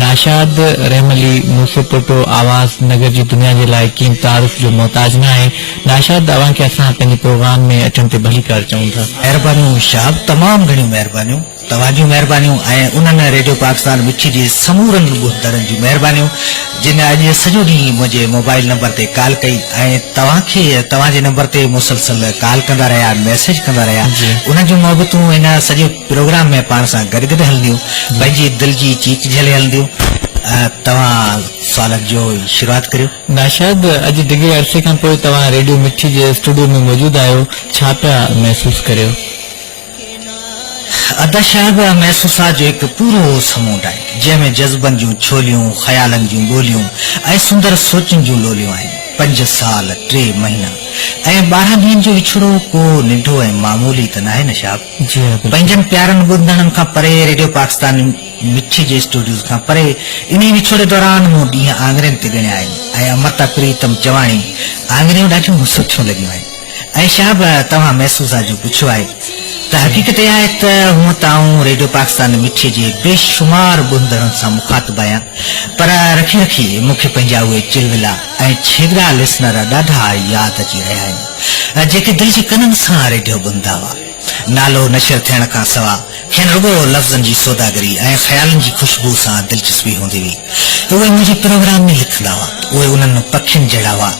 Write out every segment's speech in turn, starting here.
नाशाद रहमली मूसे पुटो आवाज नगर जी दुनिया जे लाइ कीम तारुफ जो मोहताज न आहे। नाशाद तव्हां खे असां पंहिंजे प्रोग्राम में अचण ते भली कार चऊं था। मेहरबानियूं शाब, तमाम घणी मेहरबानियूं, तव्हांजूं मेहरबानियूं ऐं उन्हनि रेडियो पाकिस्तान मिठी जे समूरनि ॿुधंदड़नि जूं मेहरबानियूं जिन अॼु सॼो ॾींहुं मुंहिंजे मोबाइल नंबर ते कॉल कई ऐं तव्हांखे तव्हांजे नंबर ते मुसलसल कॉल कंदा रहिया, मैसेज कंदा रहिया। उन्हनि जूं मोहबतूं हिन सॼे प्रोग्राम में पाण सां गॾु गॾु हलंदियूं, पंहिंजी दिलि जी चीख झले हलंदियूं। तव्हां सवालनि जो शुरूआत करियो। नाशाद, अॼु डिघे अरसे खां पोइ तव्हां रेडियो मिठी जे स्टूडियो में मौजूदु आहियो, छा पिया महसूस करियो? अदा साहब, महसूसात जो हिकु पूरो समूंड आहे जंहिंमें जज़्बनि जूं छोलियूं, ख़यालनि जूं ॿोलियूं ऐं सुंदर सोचनि जूं लोलियूं आहिनि। 5 साल 3 महीना ऐं 12 ॾींहंनि जो विछड़ो को निंढो ऐं मामूली त नाहे न साहब। पंहिंजनि प्यारनि ॿुधंदड़नि खां परे, रेडियो पाकिस्तान मिठी जे स्टूडियोज़ खां परे इन विछोड़े दौरान मूं ॾींहं आङुरियुनि ते ॻणिया आहिनि ऐं अमृता प्रीतम चवाणी आङुरियूं ॾाढियूं सुठियूं लॻियूं आहिनि। ऐं साहब, तव्हां महसूसात जो पुछियो आहे त हक़ीक़त इहा आहे त हूअं त आऊं रेडियो पाकिस्तान मिठी जे बेशुमार ॿुधंदड़नि सां मुखातिब आहियां, पर रखी रखी मूंखे पंहिंजा उहे चिलविला ऐं छेगड़ा लिसनर ॾाढा यादि अची रहिया आहिनि जेके दिलि जे कननि सां रेडियो ॿुधंदा हुआ। नालो नशर थियण खां सवा खेनि रुगो लफ़्ज़नि जी सौदागरी ऐं ख़्यालनि जी खुशबू सां दिलचस्पी हूंदी हुई। उहे मुंहिंजे प्रोग्राम में लिखंदा हुआ। उहे उन्हनि पखियुनि जहिड़ा हुआ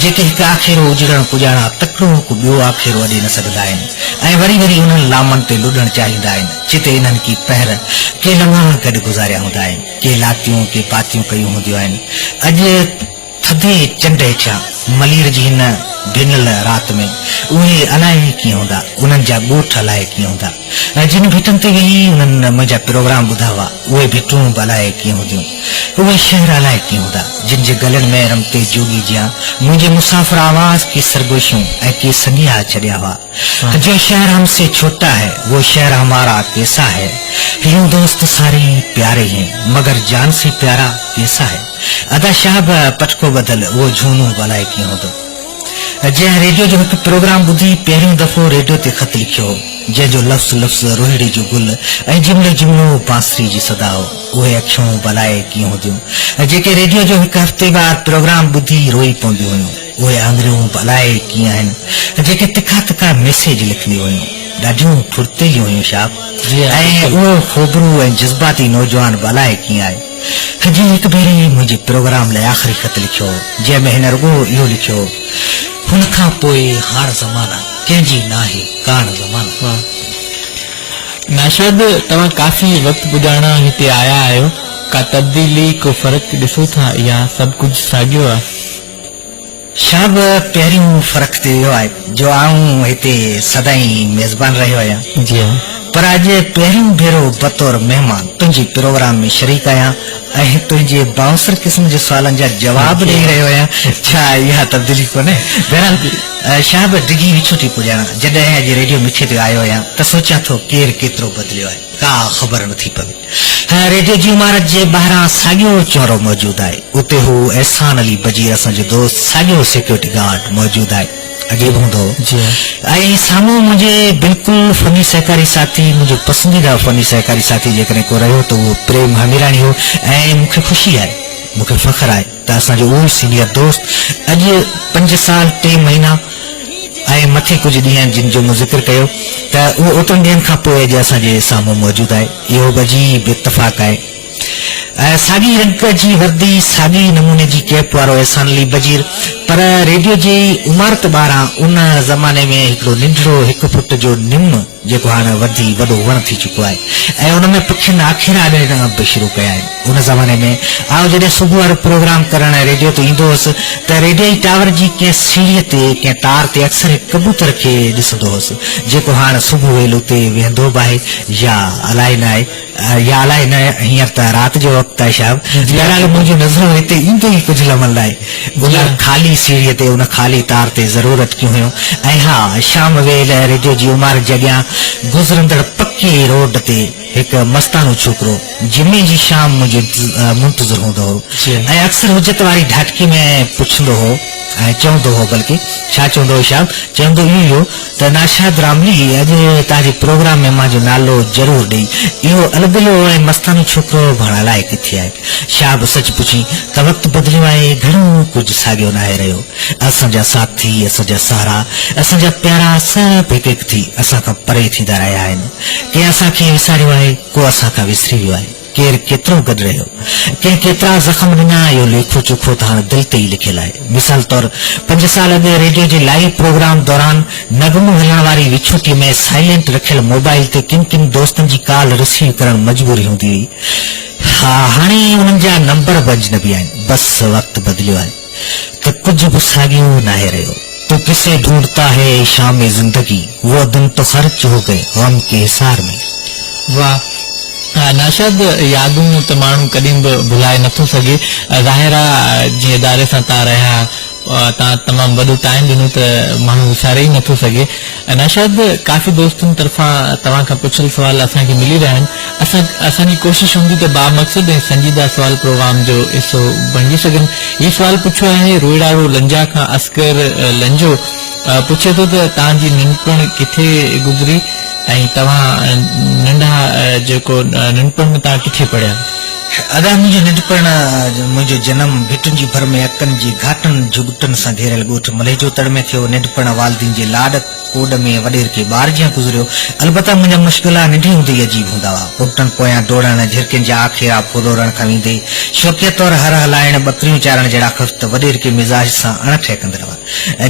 जेके हिकु आखेरो उजड़ण पुॼाइणा तकिड़ो हिकु ॿियो आखेरो अॾे न सघंदा आहिनि ऐं वरी वरी उन्हनि लामनि ते लुॾणु चाहींदा आहिनि जिते इन्हनि की पहिर के लम्हा गॾु गुज़ारिया हूंदा आहिनि, के लातियूं के पातियूं कयूं हूंदियूं आहिनि। अॼु थधे चंड हेठां मलीर जी हिन भिनल राति में उहे अलाए कीअं हूंदा, उन्हनि जा ॻोठ अलाए कीअं हूंदा। जिन भिटनि ते वेही उन्हनि मुंहिंजा प्रोग्राम ॿुधा हुआ, उहे भिटूं बि अलाए कीअं हूंदियूं। उहे शहर अलाए कीअं हूंदा जिन जे गलनि में रमते जोगी जियां मुंहिंजे मुसाफ़िर आवाज़ की सरगोशियूं ऐं के संगिया छॾिया हुआ। जो शहर हमसे छोटा है वो शहर हमारा कैसा है, यूं दोस्त सारे प्यारे हैं मगर जान से प्यारा कैसा है। अदा साहब, पटको बदल उहो झूनो बि अलाए कीअं हूंदो। जंहिं रेडियो जो हिकु प्रोग्राम ॿुधी पहिरियों दफ़ो रेडियो ते ख़त लिखियो, जंहिंजो लफ़्ज़ लफ़्ज़ रोहिड़ी जो गुल ऐं जुमिलो जुमिलो बांसुरी जी सदा हो, उहे अखियूं भलाए कीअं हूंदियूं जेके रेडियो जो हिकु हफ़्ते बाद प्रोग्राम ॿुधी रोई पवंदियूं हुयूं। उहे आङुरियूं भलाए कीअं आहिनि जेके तिखा तिखा मैसेज लिखंदियूं हुयूं, ॾाढियूं फुर्तीलियूं हुयूं शाब। ऐं उहो खोबरू ऐं जज़्बाती नौजवान भलाए कीअं आहे जी हिकु भेरे मुंहिंजे प्रोग्राम लाइ आख़िरी ख़त लिखियो, जंहिंमें हिन रुगो इहो लिखियो, हुन खां पोइ हार ज़माना कंहिंजी नाहे कान ज़माना। नाशाद, तव्हां काफ़ी वक़्तु गुज़ारणा हिते आया आहियो, का तब्दीली को फ़र्क़ु ॾिसो था या सभु कुझु साॻियो आहे? शाब, पहिरियों फ़र्क़ु त इहो आहे जो आऊं हिते सदाई मेज़बान रहियो आहियां। जी हाँ, पर अॼु पहिरियों भेरो बतौर महिमान तुंहिंजे प्रोग्राम में शरीक आहियां ऐं तुंहिंजे बाउंसर क़िस्म जे सुवालनि जा जवाब ॾेई रहियो आहियां। छा इहा तब्दीली कोन्हे? बहरहाल शाब, डिघी विछोटी पुॼाणा जॾहिं अॼु रेडियो मिठी ते आयो आहियां त सोचां थो केरु केतिरो बदिलियो आहे, का ख़बर नथी पवे। रेडियो जी इमारत जे ॿाहिरां साॻियो चौरो मौजूदु आहे, उते हू एहसान अली बजीर असांजो दोस्त साॻियो सिक्योरिटी गार्ड मौजूदु आहे, अॻे बि हूंदो। ऐं साम्हूं मुंहिंजे बिल्कुलु फनी सहकारी साथी, मुंहिंजो पसंदीदा फनी सहकारी साथी जेकॾहिं को रहियो त उहो प्रेम हमीराणी हो। ऐं मूंखे ख़ुशी आहे, मूंखे फ़ख्रु आहे त असांजो उहो सीनियर दोस्त अॼु 5 साल 3 महीना ऐं मथे कुझु ॾींहं जिन जो मूं ज़िक्र कयो त उहो ओतिरनि ॾींहंनि खां पोइ अॼु असांजे साम्हूं मौजूदु आहे। इहो बि अजीब इत्तफ़ाक़ आहे। साॻी रंग जी वर्दी, साॻी नमूने जी कैप वारो एहसान अली बजीर, पर रेडियो जी इमारत ॿाहिरां उन ज़माने में हिकिड़ो नंढड़ो 1 फुट जो निम जेको हाणे वधी वॾो वण थी चुको आहे ऐं उन में पखियुनि आखेरा ॾियण बि शुरू कया आहिनि। उन ज़माने में आउं जॾहिं सुबुह वारो प्रोग्राम करण रेडियो ते ईंदो हुउसि त रेडियो टावर जी कंहिं सीढ़ीअ ते कंहिं तार ते अक्सर हिकु कबूतर खे ॾिसंदो हुउसि जेको हाणे सुबुह वेल उते वेंदो बि आहे या अलाए न आहे, या अलाए न हींअर त राति जो वक़्तु आहे शायदि। बहरहाल मुंहिंजो नज़रो हिते ईंदो ई कुझु लमल आहे। उन ख़ाली सीढ़ीअ ते उन ख़ाली तार ते ज़रूरु अटकियूं हुयूं। ऐं हा, शाम वेल रेडियो जी इमारत जे अॻियां गुज़रंदड़ पकी रोड ते हिकु मस्तानो छोकिरो जुमे जी शाम मुंहिंजो मुंतज़िर हूंदो हो ऐं अक्सर हुजत वारी ढाटकी में पुछंदो हो ऐं चवंदो हो बल्कि छा चवंदो हो शाम चवंदो इहो हो त नाशाद रामली अॼु तव्हांजे प्रोग्राम में मुंहिंजो नालो ज़रूरु ॾेई इहो अलबिलो ऐं मस्तानी छोकिरो भण लाइ किथे आहे शाब सच पुछी त वक़्तु बदिलियो आहे घणो कुझु साॻियो न आहे रहियो असांजा साथी असांजा सहारा असांजा प्यारा सभु हिकु हिकु थी असां खां परे थींदा रहिया आहिनि कंहिं असांखे विसारियो आहे को असां खां विसरी वियो आहे केर केतिरो गॾु रहियो कंहिं केतिरा ज़ख़्म ॾिना इहो लेखो चोखो त हाणे दिलि ते ई लिखियलु आहे मिसाल तौरु 5 साल अॻु रेडियो जे लाइव प्रोग्राम दौरान नगमो हलण वारी विछोटी में साइलेंट रखियल मोबाइल ते किन किन दोस्तनि जी कॉल रिसीव करण मजबूरी हूंदी हुई हा हाणे उन्हनि जा नंबर बि अजनबी आहिनि बस वक़्तु बदिलियो आहे त कुझु बि साॻियो न आहे रहियो तो किसे ढूंढता है शाम जिंदगी वो दिन तो खर्च हो गए गम के हिसार में वाह नाशाद यादूं त माण्हू कॾहिं बि भुलाए नथो सघे ज़ाहिर आहे जीअं इदारे सां तव्हां रहिया तव्हां तमामु वॾो टाइम ॾिनो त माण्हू विसारे ई नथो सघे नाशाद काफ़ी दोस्तनि तरफ़ां तव्हां खां पुछियल सुवाल असांखे मिली रहिया आहिनि असांजी कोशिशि हूंदी त बामक़सद ऐं संजीदा सुवाल प्रोग्राम जो हिसो बणिजी सघनि हीउ सुवाल पुछियो आहे रोइड़ारो लंजा खां असगर लंजो पुछे थो त तव्हांजी नंढपण किथे गुज़री ऐं तव्हां नंढा जेको नंढपण में तव्हां किथे पढ़िया अदा मुंहिंजो नंढपण मुंहिंजो जनम भिटुनि जी भर में अकनि जी घाटनि झुगटनि सां घेरियल ॻोठ मलेजो तड़ में थियो नंढपण वालदीन जे लाड कोड में वॾेर खे ॿार जीअं गुज़रियो अलबत्ता मुंहिंजा मुश्किला नंढी हूंदे ई अजीब हूंदा हुआ पुटनि पोयां डोड़ण झिरकियुनि जा आखेरा फोलोरण खां वेंदे शौक़ियत तौरु हर हलाइण बकरियूं चारण जहिड़ा ख़र्च वॾेर खे मिज़ाज सां अणठे कंदड़ हुआ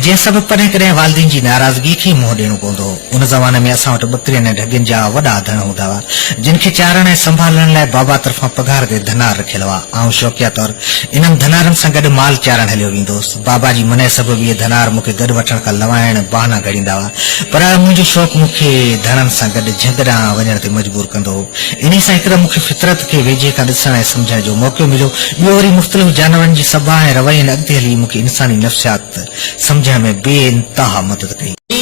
जंहिं सबबु कॾहिं कॾहिं वालदीन जी नाराज़गी खे मुंहुं ॾियणो पवंदो हो उन ज़माने में असां वटि बकरियुनि ऐं ढगियुनि जा वॾा धण हूंदा हुआ जिन खे चारण ऐं संभालण लाइ बाबा तरफ़ां पघार ते धनार रखियल हुआ ऐं शौक़िया तौरु इन्हनि धनारनि सां गॾु माल चारण हलियो वेंदो हुउसि बाबा जी मने सबबु इहे धनार मूंखे गॾु वठण खां लवाइण बहाना घड़ींदा हुआ पर मुंहिंजो शौक़ु मूंखे धणनि सां गॾु झंग ॾांहुं वञण ते मजबूर कंदो हो इन सां हिकदमि मूंखे फितरत खे वेझे खां ॾिसण ऐं सम्झण जो मौक़ो मिलियो ॿियो वरी मुख़्तलिफ़ जानवरनि जी सभा ऐं रवैयनि अॻिते हली मूंखे इंसानी नफ़्सियात सम्झण में बेइंतहा मदद कई